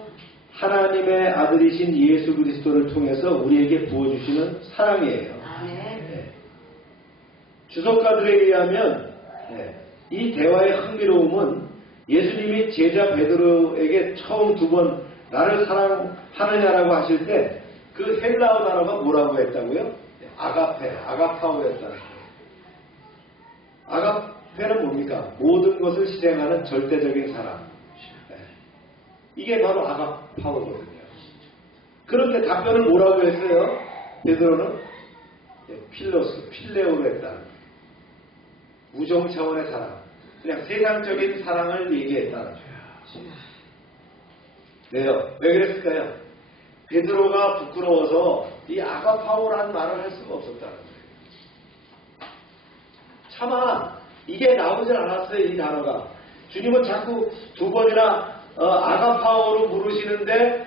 하나님의 아들이신 예수 그리스도를 통해서 우리에게 부어주시는 사랑이에요. 네. 주석가들에 의하면 이 대화의 흥미로움은 예수님이 제자 베드로에게 처음 2번 나를 사랑하느냐라고 하실 때 그 헬라어 단어가 뭐라고 했다고요? 아가페, 아가파오였다는 거예요. 아가페는 뭡니까? 모든 것을 실행하는 절대적인 사랑. 이게 바로 아가파오거든요. 그런데 답변을 뭐라고 했어요? 베드로는 필로스, 필레오로 했다. 우정 차원의 사랑. 그냥 세상적인 사랑을 얘기했다는 거예요. 왜요? 왜 그랬을까요? 베드로가 부끄러워서 이 아가파오라는 말을 할 수가 없었다는 거예요. 차마 이게 나오질 않았어요. 이 단어가. 주님은 자꾸 2번이나 아가파오로 부르시는데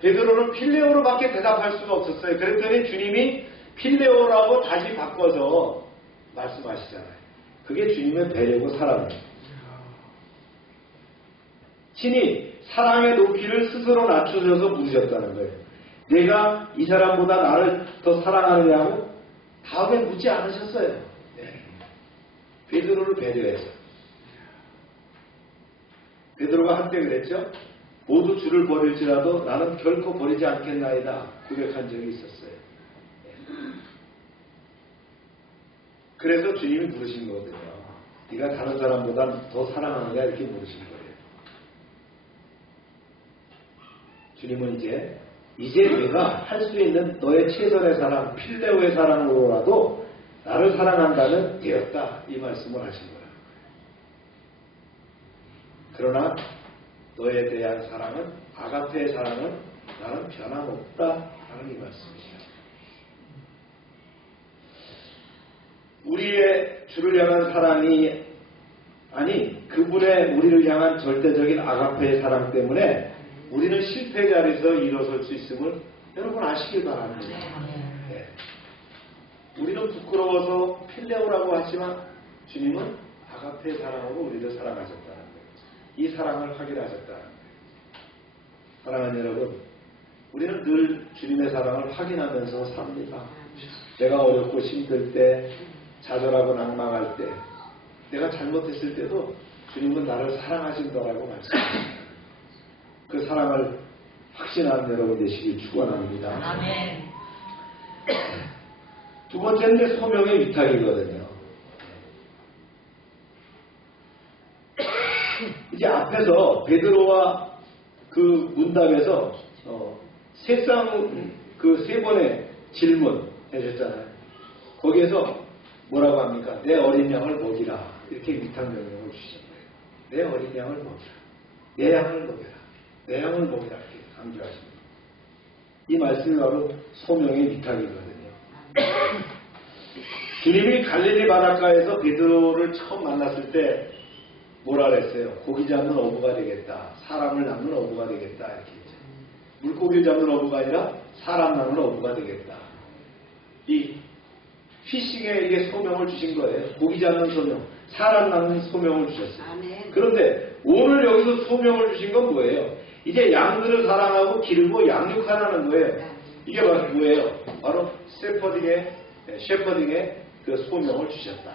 베드로는 필레오로밖에 대답할 수가 없었어요. 그랬더니 주님이 필레오라고 다시 바꿔서 말씀하시잖아요. 그게 주님의 배려고 사랑이에요. 친히 사랑의 높이를 스스로 낮추셔서 부르셨다는 거예요. 내가 이 사람보다 나를 더 사랑하느냐고 다음에 묻지 않으셨어요. 베드로를 배려해서. 베드로가 한때 그랬죠. 모두 주를 버릴지라도 나는 결코 버리지 않겠나이다 고백한 적이 있었어요. 그래서 주님이 부르신 거거든요. 네가 다른 사람보다 더 사랑하느냐 이렇게 물으신 거예요. 주님은 이제 네가 할 수 있는 너의 최선의 사랑, 필레오의 사랑으로라도 나를 사랑한다면 되었다 이 말씀을 하신 거예요. 그러나 너에 대한 사랑은 아가페의 사랑은 나는 변함없다 하는 이 말씀이죠. 우리의 주를 향한 사랑이 아니 그분의 우리를 향한 절대적인 아가페의 사랑 때문에 우리는 실패 자리에서 일어설 수 있음을 여러분 아시길 바랍니다. 네. 우리는 부끄러워서 필레오라고 하지만 주님은 아가페의 사랑으로 우리를 사랑하셨다는 거예요. 이 사랑을 확인하셨다는 거예요. 사랑하는 여러분, 우리는 늘 주님의 사랑을 확인하면서 삽니다. 내가 어렵고 힘들 때, 좌절하고 낭망할 때, 내가 잘못했을 때도 주님은 나를 사랑하신다라고 말씀하십니다. 그 사랑을 확신하는 여러분 되시길 축원합니다. 아멘. 2번째는 소명의 위탁이거든요. 이제 앞에서 베드로와 그 문답에서 세 번의 질문 해줬잖아요. 거기에서 뭐라고 합니까? 내 어린 양을 먹이라. 이렇게 위탁 명령을 주셨어요. 내 어린 양을 먹이라. 내 양을 먹이라. 내 양을 먹이라. 이렇게 강조하십니다. 이 말씀이 바로 소명의 위탁이거든요. 주님이 갈릴리 바닷가에서 베드로를 처음 만났을 때 뭐라 그랬어요? 고기 잡는 어부가 되겠다. 사람을 낚는 어부가 되겠다. 이렇게 했죠. 물고기를 잡는 어부가 아니라 사람 낚는 어부가 되겠다. 이 피싱에 이게 소명을 주신 거예요. 고기 잡는 소명, 사람 낚는 소명을 주셨어요. 아멘. 그런데 오늘 여기서 소명을 주신 건 뭐예요? 이제 양들을 사랑하고 기르고 양육하라는 거예요. 이게 바로 뭐예요? 바로 셰퍼딩의 그 소명을 주셨다.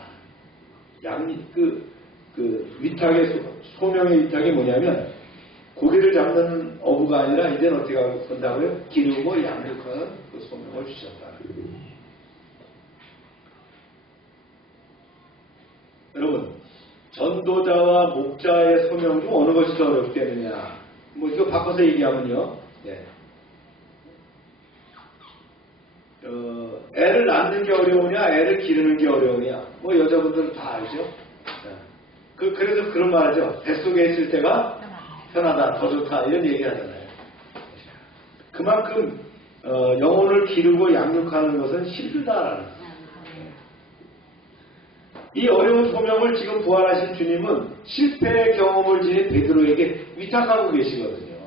위탁의 소명의 위탁이 뭐냐면 고기를 잡는 어부가 아니라 이제는 어떻게 한다고요? 기르고 양육하는 그 소명을 주셨다. 여러분, 전도자와 목자의 소명 중 어느 것이 더 어렵겠느냐? 뭐 이거 바꿔서 얘기하면요. 네. 애를 낳는 게 어려우냐, 애를 기르는 게 어려우냐. 뭐 여자분들은 다 알죠. 네. 그래서 그런 말 하죠. 뱃속에 있을 때가 편하다, 더 좋다 이런 얘기 하잖아요. 그만큼 영혼을 기르고 양육하는 것은 힘들다라는 거예요. 이 어려운 소명을 지금 부활하신 주님은 실패의 경험을 지닌 베드로에게 위탁하고 계시거든요.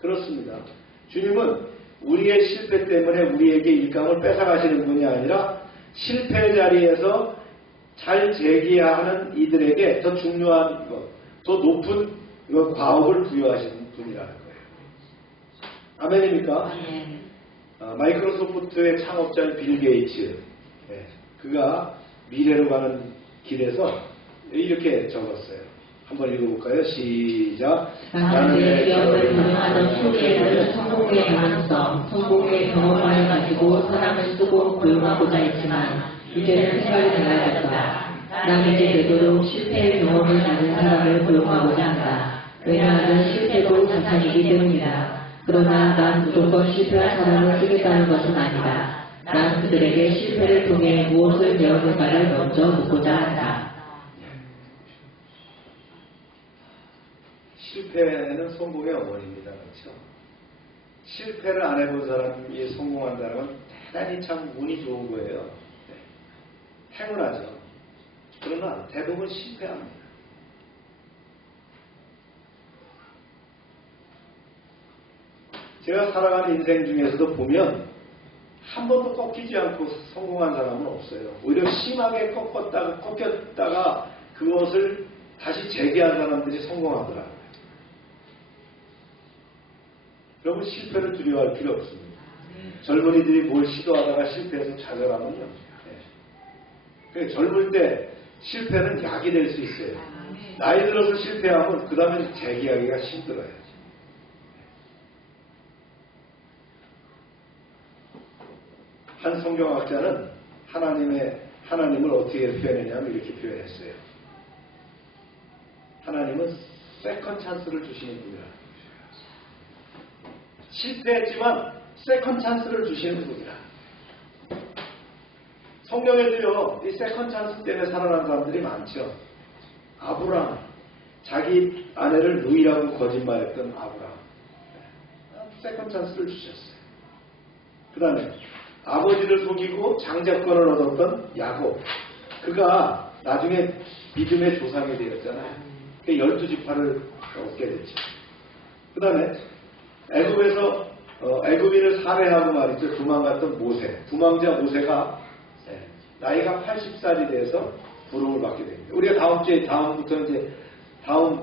그렇습니다. 주님은 우리의 실패 때문에 우리에게 일감을 뺏어가시는 분이 아니라 실패 자리에서 잘 제기하는 이들에게 더 중요한 것, 더 높은 과업을 부여하시는 분이라는 거예요. 아멘입니까? 마이크로소프트의 창업자인 빌 게이츠, 그가 미래로 가는 길에서 이렇게 적었어요. 한번 읽어볼까요? 시작. 나는 내 기업을 운영하는 초기에는 성공의 가능성, 성공의 경험을 가지고 사람을 쓰고 고용하고자 했지만 이제는 생각이 달라졌다. 나는 이제 되도록 실패의 경험을 가진 사람을 고용하고자 한다. 왜냐하면 실패도 자산이기 때문이다. 그러나 난 무조건 실패한 사람을 쓰겠다는 것은 아니다. 난 그들에게 실패를 통해 무엇을 배웠는가를 먼저 묻고자 한다. 실패는 성공의 어머니입니다. 그렇죠? 실패를 안 해본 사람이 성공한다는 건 대단히 참 운이 좋은 거예요. 행운하죠. 그러나 대부분 실패합니다. 제가 살아가는 인생 중에서도 보면 한 번도 꺾이지 않고 성공한 사람은 없어요. 오히려 심하게 꺾였다가 그것을 다시 재기한 사람들이 성공하더라고요. 여러분 실패를 두려워할 필요 없습니다. 젊은이들이 뭘 시도하다가 실패해서 좌절하면요. 젊을 때 실패는 약이 될 수 있어요. 나이 들어서 실패하면 그 다음에 재기하기가 힘들어요. 한 성경학자는 하나님을 어떻게 표현했냐면 이렇게 표현했어요. 하나님은 세컨 찬스를 주시는 분이라. 실패했지만 세컨 찬스를 주시는 분이라. 성경에도요, 이 세컨 찬스 때문에 살아난 사람들이 많죠. 아브라함, 자기 아내를 누이라고 거짓말했던 아브라함. 세컨 찬스를 주셨어요. 그 다음에 아버지를 속이고 장자권을 얻었던 야곱. 그가 나중에 믿음의 조상이 되었잖아요. 12지파를 얻게 됐죠. 그 다음에 애굽에서 애굽인을 살해하고 말이죠. 도망갔던 모세. 도망자 모세가 나이가 80살이 돼서 부름을 받게 됩니다. 우리가 다음부터 이제 다음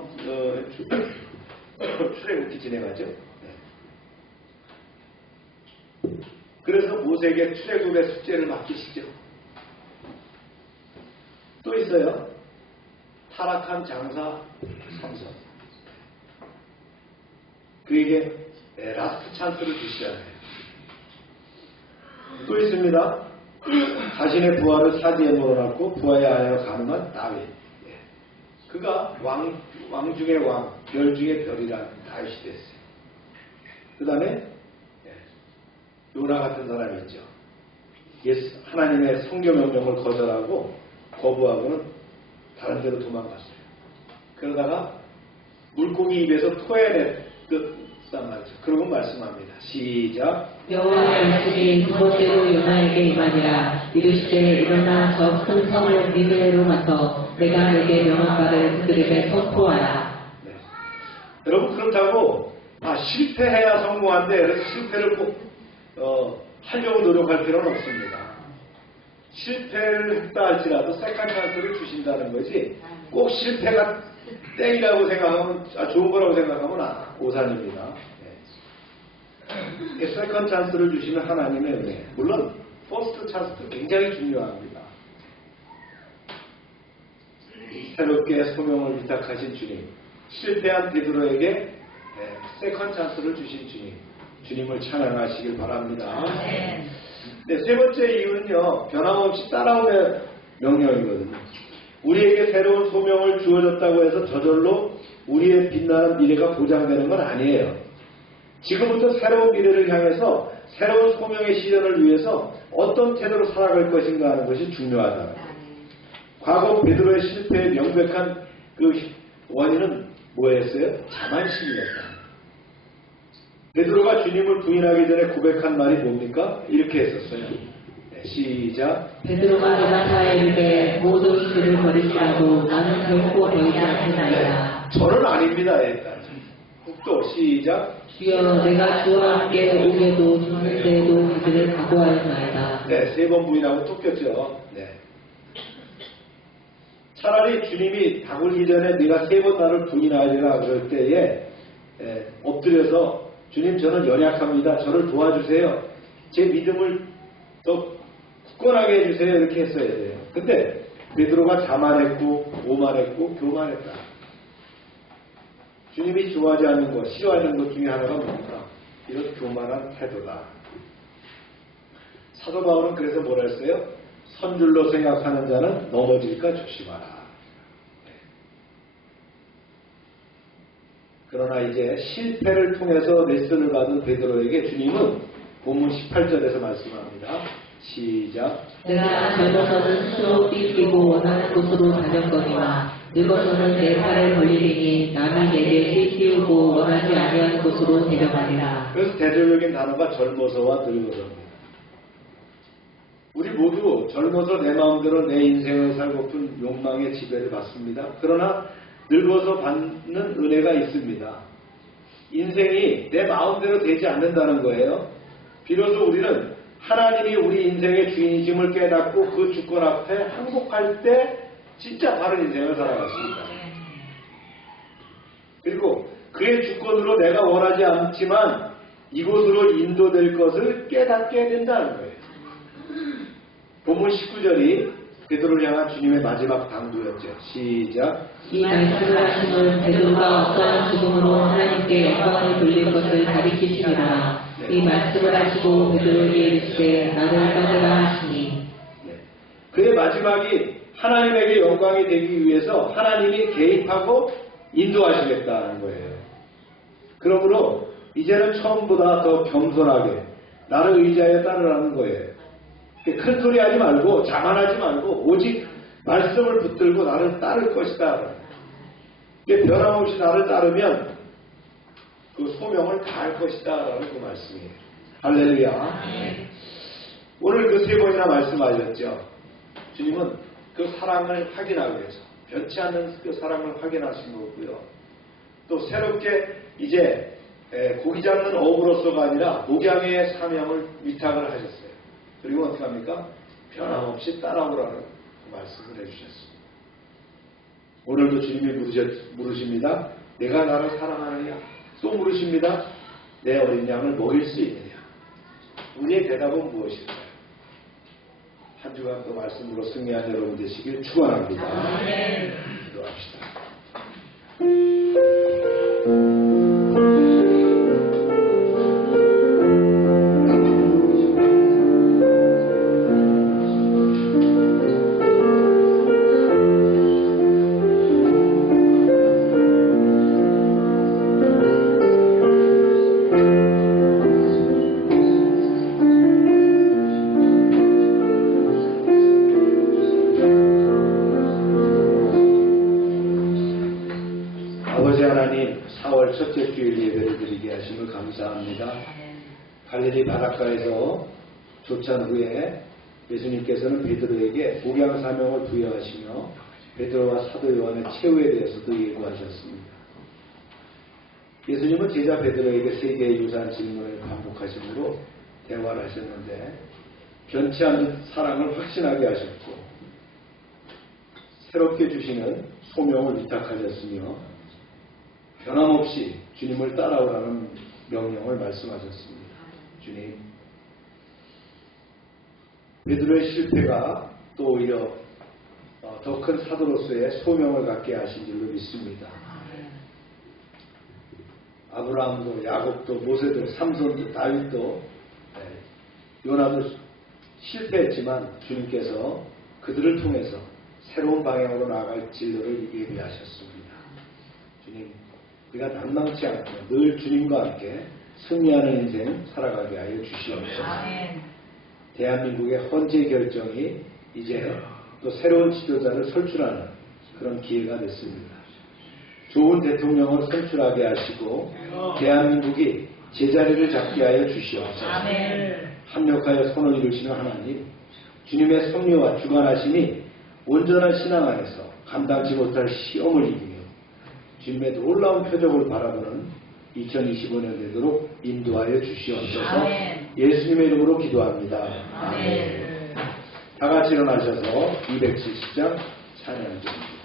출애굽기 진행하죠. 그래서 모세에게 출애굽의 숙제를 맡기시죠. 또 있어요. 타락한 장사 삼손. 그에게 라스트 찬스를 주시잖아요. 또 있습니다. 자신의 부하를 사지에 몰아넣고 부하의 아내와 가늠한 다윗. 그가 왕 중의 왕, 별 중의 별이라는 다윗이 됐어요. 그 다음에 요나 같은 사람이 있죠. 하나님의 성교 명령을 거절하고 거부하고는 다른 데로 도망갔어요. 그러다가 물고기 입에서 토해냈단 말이죠. 그러고 말씀합니다. 시작. 여호와의 말씀이 두 번째로 요나에게 임하니라. 이르시되 일어나 저 큰 성을 니느웨로 가서 내가 내게 명한 바를 그들에게 선포하라. 네. 여러분 그렇다고 실패해야 성공한데 그래서 실패를 꼭 하려고 노력할 필요는 없습니다. 실패를 했다 할지라도 세컨 찬스를 주신다는 거지 꼭 실패가 땡이라고 생각하면 좋은 거라고 생각하면 오산입니다. 세컨 찬스를 주시는 하나님의 은혜. 물론 퍼스트 찬스도 굉장히 중요합니다. 새롭게 소명을 위탁하신 주님, 실패한 베드로에게 세컨 찬스를 주신 주님, 주님을 찬양하시길 바랍니다. 네, 세 번째 이유는요, 변함없이 따라오는 명령이거든요. 우리에게 새로운 소명을 주어졌다고 해서 저절로 우리의 빛나는 미래가 보장되는 건 아니에요. 지금부터 새로운 미래를 향해서 새로운 소명의 실현을 위해서 어떤 태도로 살아갈 것인가 하는 것이 중요하다. 과거 베드로의 실패의 명백한 그 원인은 뭐였어요? 자만심이었다. 베드로가 주님을 부인하기 전에 고백한 말이 뭡니까? 이렇게 했었어요. 시작. 베드로가 대답하여 이르되 모든 이들을 버리시라도 나는 결코 버리지 않겠나이다. 저는 아닙니다. 일단 국도 시작. 주여 내가 주와 함께 오게도 죽는데도 그들을 각오하였나이다. 네, 3번 부인하고 똑같죠. 네. 차라리 주님이 다굴기 전에 네가 3번 나를 부인하리라 그럴 때에 엎드려서 주님 저는 연약합니다. 저를 도와주세요. 제 믿음을 더 굳건하게 해주세요. 이렇게 했어야 돼요. 근데 베드로가 자만했고 오만했고 교만했다. 주님이 좋아하지 않는 것, 싫어하는 것 중에 하나가 뭡니까? 이런 교만한 태도다. 사도 바울은 그래서 뭐라 했어요? 선줄로 생각하는 자는 넘어질까 조심하라. 그러나 이제 실패를 통해서 레슨을 받은 베드로에게 주님은 본문 18절에서 말씀합니다. 시작. 내가 젊어서는 스스로 삐끼고 원하는 곳으로 다녔거니와 늙어서는 내 팔을 벌리리니 남이 내게 삐끼우고 원하지 아니하는 곳으로 데려가리라. 그래서 대조적인 단어가 젊어서와 늙어서입니다. 우리 모두 젊어서 내 마음대로 내 인생을 살고픈 욕망의 지배를 받습니다. 그러나 늙어서 받는 은혜가 있습니다. 인생이 내 마음대로 되지 않는다는 거예요. 비로소 우리는 하나님이 우리 인생의 주인이심을 깨닫고 그 주권 앞에 항복할 때 진짜 다른 인생을 살아갔습니다. 그리고 그의 주권으로 내가 원하지 않지만 이곳으로 인도될 것을 깨닫게 된다는 거예요. 본문 19절이 베드로를 향한 주님의 마지막 당부였죠. 시작. 이 말씀을 하심은 베드로가 어떠한 죽음으로 하나님께 영광을 돌릴 것을 가리키시니라. 이 말씀을 하시고 베드로에게 이르시되 나를 떠내라 하시니. 그의 마지막이 하나님에게 영광이 되기 위해서 하나님이 개입하고 인도하시겠다는 거예요. 그러므로 이제는 처음보다 더 겸손하게 나를 의지하여 따르라는 거예요. 큰 소리 하지 말고 자만하지 말고 오직 말씀을 붙들고 나를 따를 것이다. 변함없이 나를 따르면 그 소명을 다할 것이다 라는 그 말씀이에요. 할렐루야. 오늘 그 3번이나 말씀하셨죠. 주님은 그 사랑을 확인하기 위해서 변치 않는 그 사랑을 확인하신 거고요. 또 새롭게 이제 고기 잡는 어부로서가 아니라 목양의 사명을 위탁을 하셨어요. 그리고 어떻게 합니까? 변함없이 따라오라는 말씀을 해주셨습니다. 오늘도 주님이 물으십니다. 내가 나를 사랑하느냐? 또 물으십니다. 내 어린 양을 먹일 수 있느냐? 우리의 대답은 무엇일까요? 한 주간 또 말씀으로 승리한 여러분 되시길 축원합니다. 기도합시다. 아버지 하나님, 4월 첫째 주일 예배를 드리게 하심을 감사합니다. 갈릴리 바닷가에서 조찬 후에 예수님께서는 베드로에게 목양 사명을 부여하시며 베드로와 사도 요한의 최후에 대해서도 예고하셨습니다. 예수님은 제자 베드로에게 세 개의 유사한 질문을 반복하심으로 대화를 하셨는데 변치 않는 사랑을 확신하게 하셨고 새롭게 주시는 소명을 위탁하셨으며 변함없이 주님을 따라오라는 명령을 말씀하셨습니다. 주님, 베드로의 실패가 또 오히려 더 큰 사도로서의 소명을 갖게 하신 줄로 믿습니다. 아브라함도 야곱도 모세도 삼손도 다윗도 요나도 실패했지만 주님께서 그들을 통해서 새로운 방향으로 나아갈 진로를 예비하셨습니다. 주님, 우리가 난망치 않고 늘 주님과 함께 승리하는 인생 살아가게 하여 주시옵소서. 대한민국의 헌재 결정이 이제 또 새로운 지도자를 선출하는 그런 기회가 됐습니다. 좋은 대통령을 선출하게 하시고 대한민국이 제자리를 잡게 하여 주시옵소서. 합력하여 선을 이루시는 하나님, 주님의 섭리와 주관하심이 온전한 신앙 안에서 감당치 못할 시험을 이기며 주님의 놀라운 표적을 바라보는 2025년 되도록 인도하여 주시옵소서. 아멘. 예수님의 이름으로 기도합니다. 아멘. 다 같이 일어나셔서 270장 찬양 드립니다.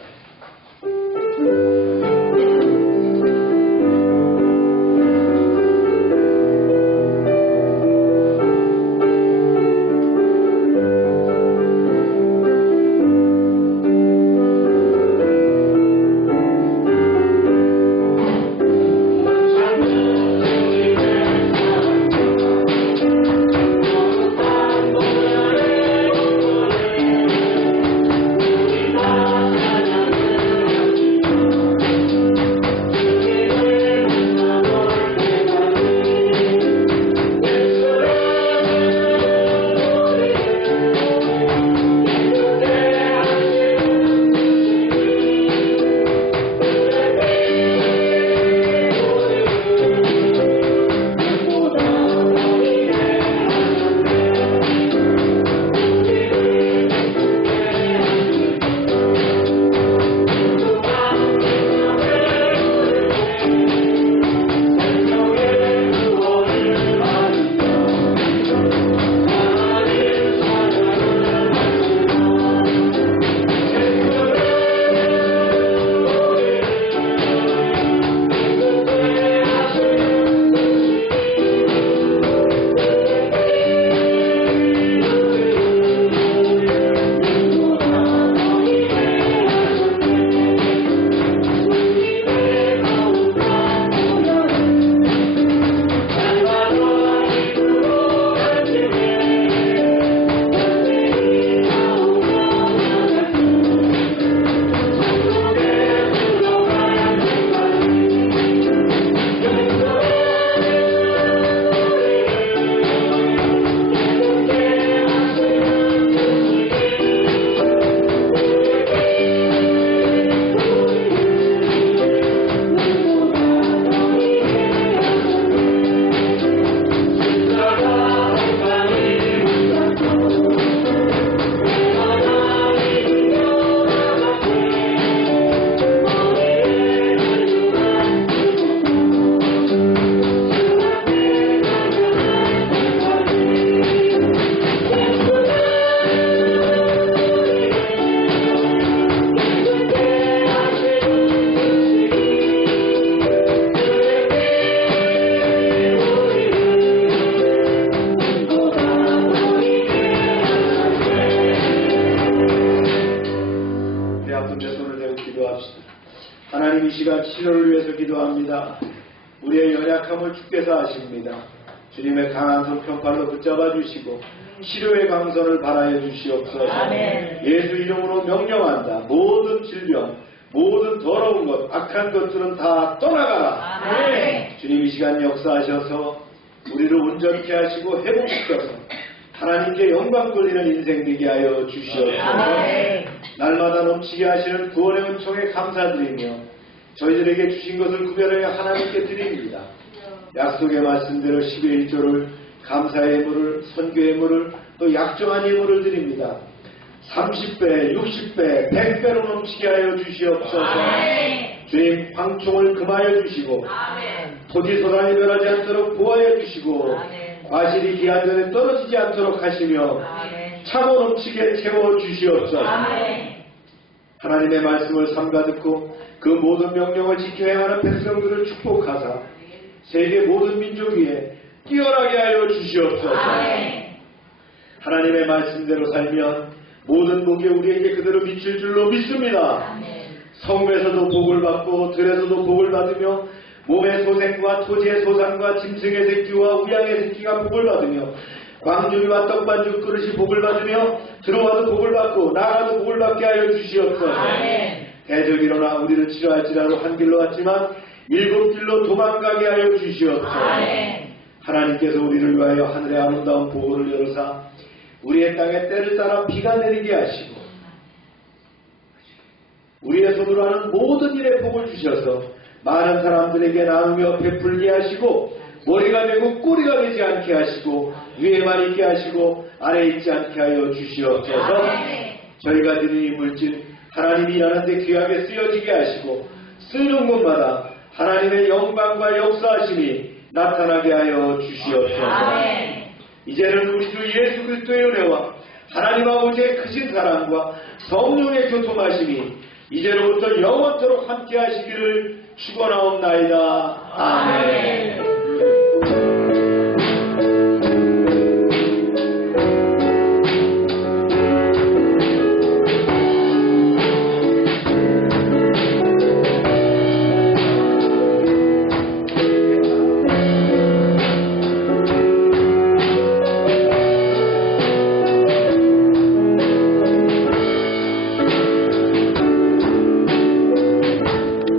하나님 이 시간 치료를 위해서 기도합니다. 우리의 연약함을 주께서 아십니다. 주님의 강한 손 편팔로 붙잡아 주시고 치료의 강선을 발하여 주시옵소서. 아멘. 예수 이름으로 명령한다. 모든 질병, 모든 더러운 것, 악한 것들은 다 떠나가라. 아멘. 주님 이 시간 역사하셔서 우리를 온전케 하시고 회복시켜서 하나님께 영광 돌리는 인생 되게 하여 주시옵소서. 아멘. 날마다 넘치게 하시는 구원의 은총에 감사드리며 저희들에게 주신 것을 구별하여 하나님께 드립니다. 약속의 말씀대로 10의 1조를 감사의 예물을, 선교의 예물을, 또 약정한 예물을 드립니다. 30배, 60배, 100배로 넘치게 하여 주시옵소서. 아멘. 주님 황총을 금하여 주시고 아멘. 토지 소란이 멸하지 않도록 보호하여 주시고 아멘. 과실이 기한전에 떨어지지 않도록 하시며 아멘. 차고 넘치게 채워 주시옵소서. 아멘. 하나님의 말씀을 삼가 듣고 그 모든 명령을 지켜 행하는 백성들을 축복하사 세계 모든 민족 위에 뛰어나게 하여 주시옵소서. 아멘. 하나님의 말씀대로 살면 모든 복이 우리에게 그대로 미칠 줄로 믿습니다. 아멘. 성에서도 복을 받고 들에서도 복을 받으며 몸의 소생과 토지의 소산과 짐승의 새끼와 우양의 새끼가 복을 받으며 광주리와 떡반죽 그릇이 복을 받으며 들어와도 복을 받고 나가도 복을 받게 하여 주시옵소서. 아멘. 대적 일어나 우리를 치료할지라도 한 길로 왔지만 7길로 도망가게 하여 주시옵소서. 아멘. 하나님께서 우리를 위하여 하늘의 아름다운 보호를 열어사 우리의 땅에 때를 따라 비가 내리게 하시고 우리의 손으로 하는 모든 일에 복을 주셔서 많은 사람들에게 나누며 베풀게 하시고 머리가 되고 꼬리가 되지 않게 하시고 위에만 있게 하시고 아래에 있지 않게 하여 주시옵소서. 저희가 드리는 이 물질 하나님이 일하는데 귀하게 쓰여지게 하시고 쓰는 곳마다 하나님의 영광과 역사하심이 나타나게 하여 주시옵소서. 이제는 우리 주 예수 그리스도의 은혜와 하나님 아버지의 크신 사랑과 성령의 교통하심이 이제로부터 영원토록 함께 하시기를 축원하옵나이다. 아멘.